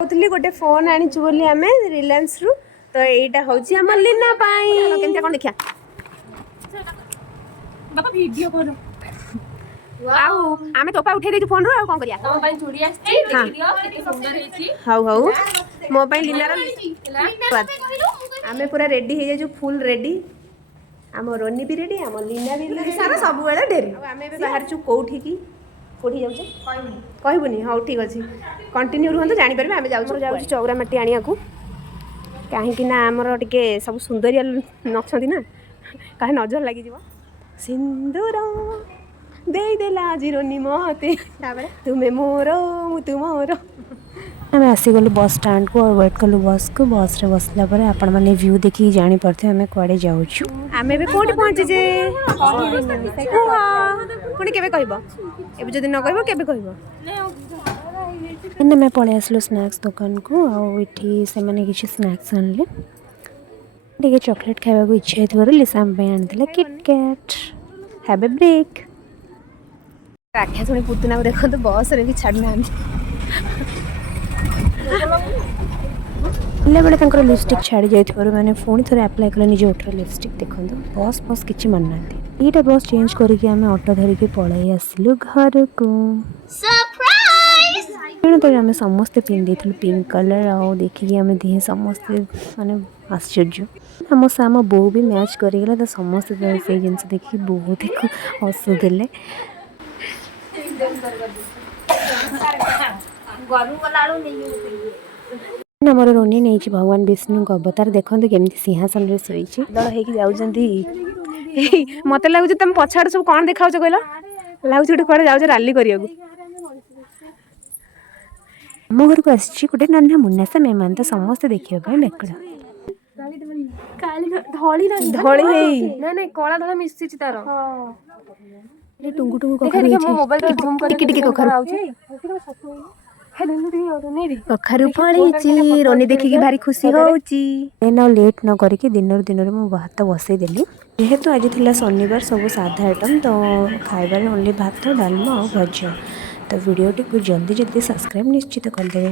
कहली गोटे फोन आनीचु बोली आमे रिलायंस रु तो एटा होची हमर लीना पाई केनता कोन देखिया बाबा वीडियो करो आउ आमे तोपा उठे देछु फोन रु आ कोन करिया तो भाई चूड़ी आछी देखियो केते सुंदर हेची हाउ हाउ मो पाई लीना रो आमे पूरा रेडी हे जेजु फुल रेडी आम रोनी भी रेडी आम लीना भी सारा सब बेले डेरी आमे भी बाहर छु कोठी की कोठी जाउछे कहबुनी हाउ ठीक अछि कंटिन्यू रुहंतो जानि परबे आमे जाउछु जाउछु चौरा माटी आनिया को काहे कि ना हमर टिके सब सुंदरिया नछंती ना काहे नजर लागि जीव सिंदूर दे देला जिरोनी मते ताबरे तुमे मोरो मु तुमरो आमे आसीगलु बस स्टैंड को और वेट कलु बस को बस रे बसला पर आपण माने व्यू देखि जानि परथे आमे कोडे जाउछु आमे बे कोठी पहुंचे जे पुणी केबे कहबो एबे जदि न कहबो केबे कहबो एने मैं पळे आसलो स्नैक्स दुकान को आ इठी से माने किछि स्नैक्स आनले टिके चॉकलेट खाइबा को इच्छा हेतुवर लिसाम पे आनथिला किटकैट हैव अ ब्रेक राख्या सुनी पुतना देखो तो बस रे भी छाडना ले बेले तंकर लिपस्टिक छाड़ी जाइथवर माने फोन थरे अप्लाई कले निजे ओठर लिपस्टिक देखंदो बस बस किछि मन नांती एटा बस चेंज करके हमें ऑटो धरि के पळाई आसिलु घर को सरप्राइज तो हमें समस्त पिन देथल पिंक कलर आ देखि हमें दिहे समस्त माने आश्चर्य हम साम बो भी मैच करि गेला त समस्त से जिंस देखि बहुत ही हसु देले गरु गलाळो नहीं हमर रोनी नहीं भगवान विष्णु को अवतार देखते केमती सिंहासन रे सोई दल हे जाऊँगी मत लगुच तुम पछाड़ सब कौन देखा कहल लगुच गोटे कड़े जाऊ राली करिया आम घर को आसी गोटे नन्हा मुन्नासा मेहमान तो समस्ते देखा मेकड़ धली ना ना कला धला मिसी तार टुंगु टुंगु कखारु फली रोनी देखिकी भारी खुशी होउची एना लेट न करके दिन मु भात बसई देली जेहेतु आज थिला शनिवार सब साधा आइटम तो खाइबार ओनली भात डालमा और भजा तो वीडियो को जल्दी जल्दी सब्सक्राइब निश्चित कर देबे।